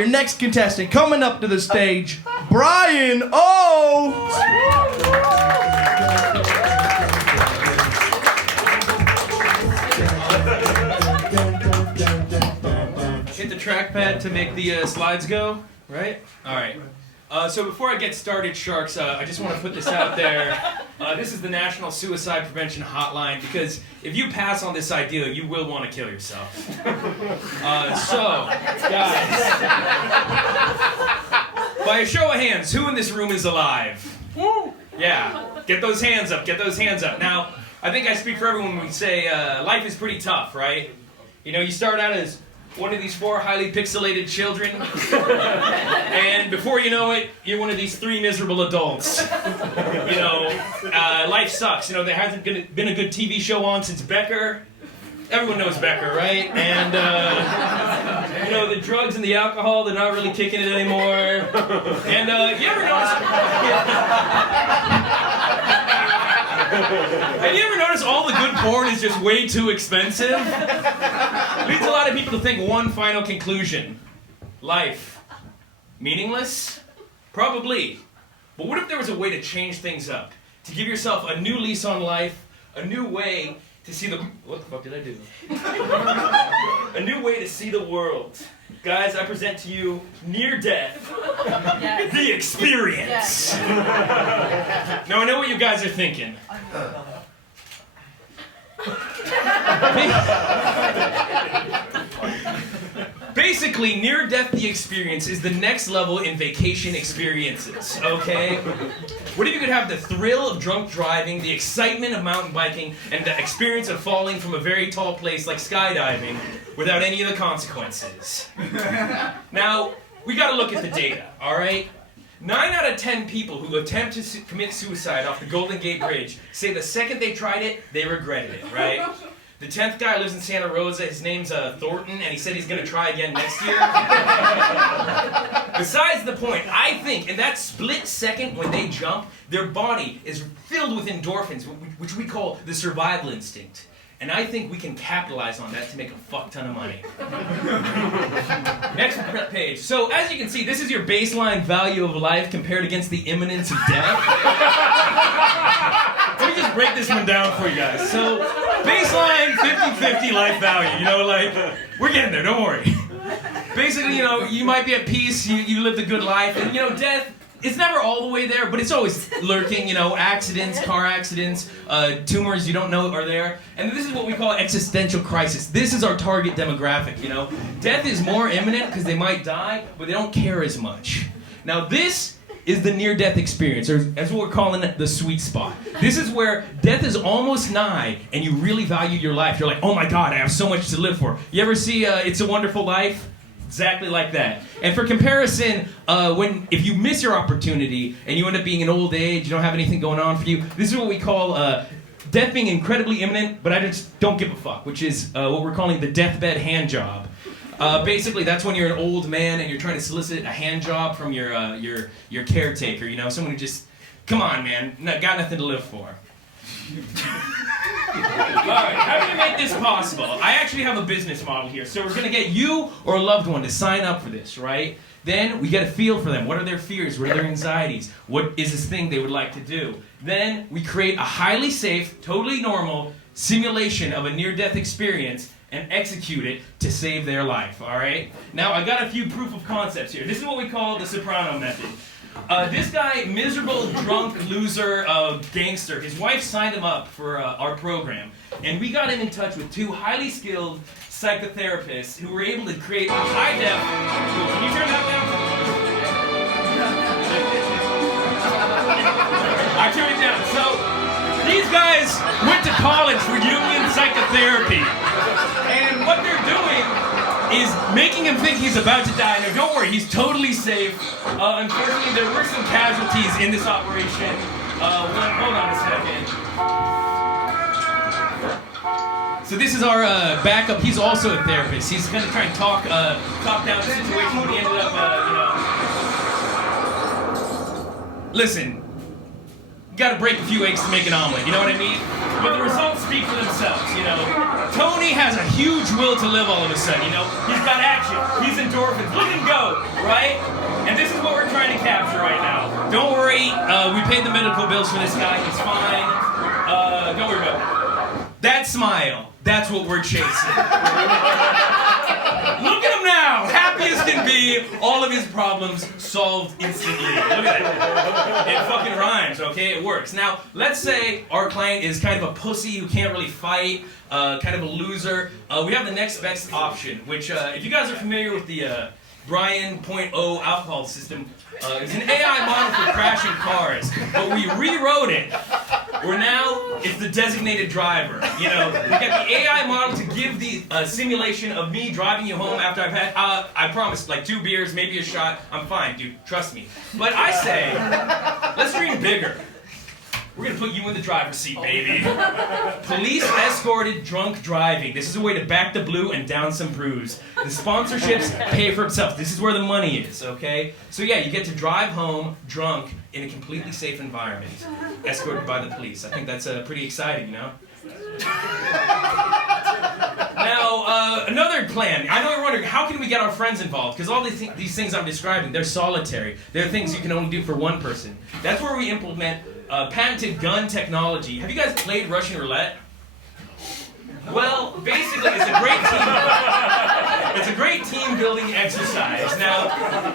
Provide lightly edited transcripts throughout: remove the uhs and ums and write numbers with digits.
Your next contestant coming up to the stage, Brian O. Hit the trackpad to make the slides go, right? All right. So before I get started, Sharks, I just want to put this out there. This is the National Suicide Prevention Hotline, because if you pass on this idea, you will want to kill yourself. So, guys, by a show of hands, who in this room is alive? Yeah, get those hands up, get those hands up. Now, I think I speak for everyone when we say life is pretty tough, right? You know, you start out as one of these 4 highly pixelated children, and before you know it, you're one of these 3 miserable adults. You know, life sucks. You know, there hasn't been a good TV show on since Becker. Everyone knows Becker, right? And, you know, the drugs and the alcohol, they're not really kicking it anymore. And, you ever notice... Have you ever noticed all the good porn is just way too expensive? Leads a lot of people to think one final conclusion. Life. Meaningless? Probably. But what if there was a way to change things up? To give yourself a new lease on life, a new way to see the... What the fuck did I do? A new way to see the world. Guys, I present to you Near Death. Yes. The Experience. Yes. Now, I know what you guys are thinking. Basically, Near Death the Experience is the next level in vacation experiences, okay? What if you could have the thrill of drunk driving, the excitement of mountain biking, and the experience of falling from a very tall place like skydiving without any of the consequences? Now, we gotta look at the data, alright? 9 out of 10 people who attempt to commit suicide off the Golden Gate Bridge say the second they tried it, they regretted it, right? The 10th guy lives in Santa Rosa, his name's Thornton, and he said he's gonna try again next year. Besides the point, I think in that split second when they jump, their body is filled with endorphins, which we call the survival instinct. And I think we can capitalize on that to make a fuck ton of money. Next page. So as you can see, this is your baseline value of life compared against the imminence of death. Let me just break this one down for you guys. So baseline 50-50 life value. You know, like, we're getting there, don't worry. Basically, you know, you might be at peace, you lived a good life, and you know, death, it's never all the way there, but it's always lurking, you know, accidents, car accidents, tumors you don't know are there. And this is what we call existential crisis. This is our target demographic, you know. Death is more imminent because they might die, but they don't care as much. Now this is the near-death experience, or as what we're calling it, the sweet spot. This is where death is almost nigh, and you really value your life. You're like, oh my God, I have so much to live for. You ever see It's a Wonderful Life? Exactly like that. And for comparison, if you miss your opportunity and you end up being in old age, you don't have anything going on for you, this is what we call death being incredibly imminent, but I just don't give a fuck, which is what we're calling the deathbed hand job. Basically, that's when you're an old man and you're trying to solicit a hand job from your caretaker, you know, someone who just, come on, man, got nothing to live for. Alright, how do we make this possible? I actually have a business model here. So we're going to get you or a loved one to sign up for this, right? Then we get a feel for them. What are their fears? What are their anxieties? What is this thing they would like to do? Then we create a highly safe, totally normal simulation of a near-death experience and execute it to save their life, alright? Now, I got a few proof of concepts here. This is what we call the Soprano method. This guy, miserable, drunk, loser, gangster, his wife signed him up for our program. And we got him in touch with 2 highly skilled psychotherapists who were able to create a high-def... Can you turn that down? I turned it down. So, these guys went to college for Jungian psychotherapy. And what they're doing is making him think he's about to die. Now, don't worry, he's totally safe. Unfortunately, there were some casualties in this operation. Hold on a second. So this is our backup. He's also a therapist. He's going to try and talk down the situation, but he ended up, Listen, you got to break a few eggs to make an omelet. You know what I mean? but the results speak for themselves, you know. Tony has a huge will to live all of a sudden, you know. He's got action, he's endorphins, look at him go, right? And this is what we're trying to capture right now. Don't worry, we paid the medical bills for this guy, he's fine. Don't worry about it. That smile, that's what we're chasing. Look at him now, happy as can be, all of his problems solved instantly. Look at that. It fucking rhymes, okay? It works. Now, let's say our client is kind of a pussy who can't really fight, kind of a loser. We have the next best option, which, if you guys are familiar with the Brian 0.0 alcohol system, it's an AI model for crashing cars, but we rewrote it. It's the designated driver. You know, we got the AI model to give the simulation of me driving you home after I've had, I promise, like 2 beers, maybe a shot. I'm fine, dude, trust me. But I say, let's dream bigger. We're gonna put you in the driver's seat, baby. Police escorted drunk driving. This is a way to back the blue and down some brews. The sponsorships pay for themselves. This is where the money is, okay? So yeah, you get to drive home drunk in a completely safe environment, escorted by the police. I think that's pretty exciting, you know? Now, another plan. I know you're wondering, how can we get our friends involved? Because all these things I'm describing, they're solitary. They're things you can only do for one person. That's where we implement patented gun technology. Have you guys played Russian roulette? Well, basically, it's a great team. It's a great team-building exercise. Now,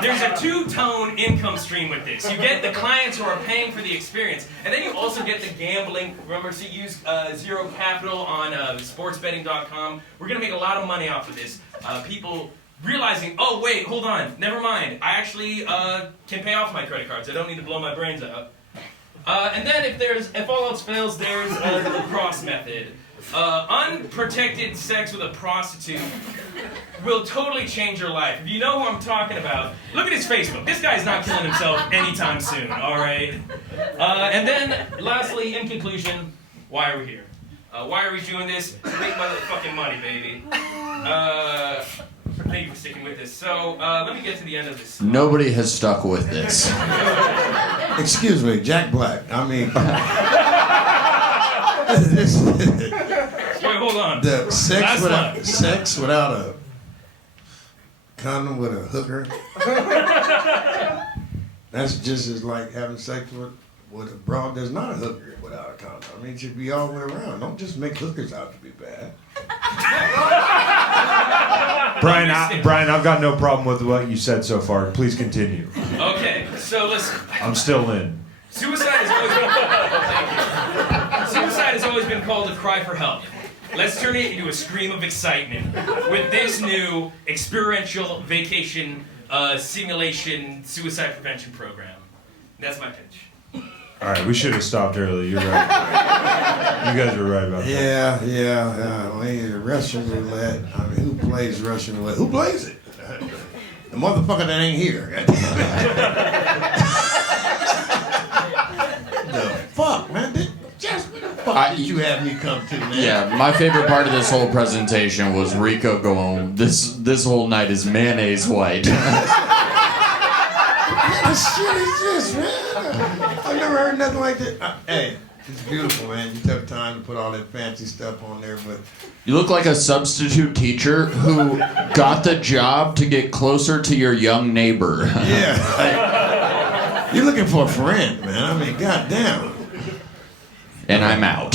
there's a 2-tone income stream with this. You get the clients who are paying for the experience, and then you also get the gambling. Remember to use zero capital on sportsbetting.com. We're gonna make a lot of money off of this. People realizing, oh wait, hold on, never mind. I actually can pay off my credit cards. I don't need to blow my brains out. And then if all else fails, there's the lacrosse method. Unprotected sex with a prostitute will totally change your life. If you know who I'm talking about, look at his Facebook. This guy's not killing himself anytime soon, alright? And then, lastly, in conclusion, why are we here? Why are we doing this? To make motherfucking money, baby. Thank you for sticking with this. So, let me get to the end of this. Nobody has stuck with this. Excuse me, Jack Black. I mean... Wait, hold on. The sex without a condom with a hooker. That's just as like having sex with a broad. There's not a hooker without a condom. I mean, it should be all the way around. Don't just make hookers out to be bad. Brian, I've got no problem with what you said so far. Please continue. Okay, so listen. I'm still in. Suicide has always been called a cry for help. Let's turn it into a scream of excitement with this new experiential vacation simulation suicide prevention program. That's my pitch. All right, we should have stopped early. You're right. You guys were right about that. Yeah. Russian roulette. I mean, who plays Russian roulette? Who plays it? The motherfucker that ain't here. The fuck, man? Did you have me come to, man? Yeah, my favorite part of this whole presentation was Rico going, this whole night is mayonnaise white. What the shit is this, man? I've never heard nothing like that. Hey, it's beautiful, man. You took time to put all that fancy stuff on there, but... You look like a substitute teacher who got the job to get closer to your young neighbor. Yeah. You're looking for a friend, man. I mean, goddamn. And I'm out.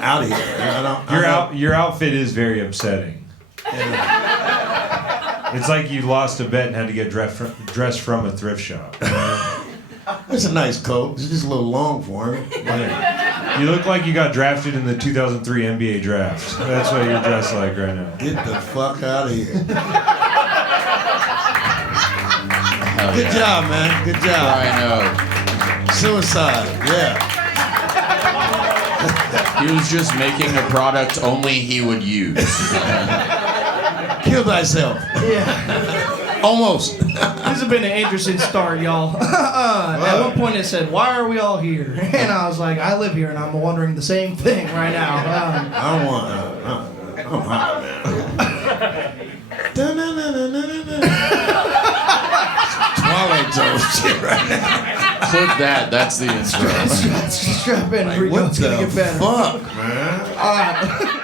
Out of here. Your outfit is very upsetting. Yeah. It's like you lost a bet and had to get dressed from a thrift shop. It's a nice coat. It's just a little long for him. You look like you got drafted in the 2003 NBA draft. That's what you're dressed like right now. Get the fuck out of here. Hell Good yeah. job, man. Good job. I know. Suicide, yeah. He was just making a product only he would use. Kill thyself. Yeah. Almost. This has been an interesting start, y'all. At one point it said, why are we all here? And I was like, I live here and I'm wondering the same thing right now. I don't want I'm hot, man. Twilight Zone shit right now. clip that. That's the intro. Strap in. Here we go. What It's gonna the get better. fuck, man? All right.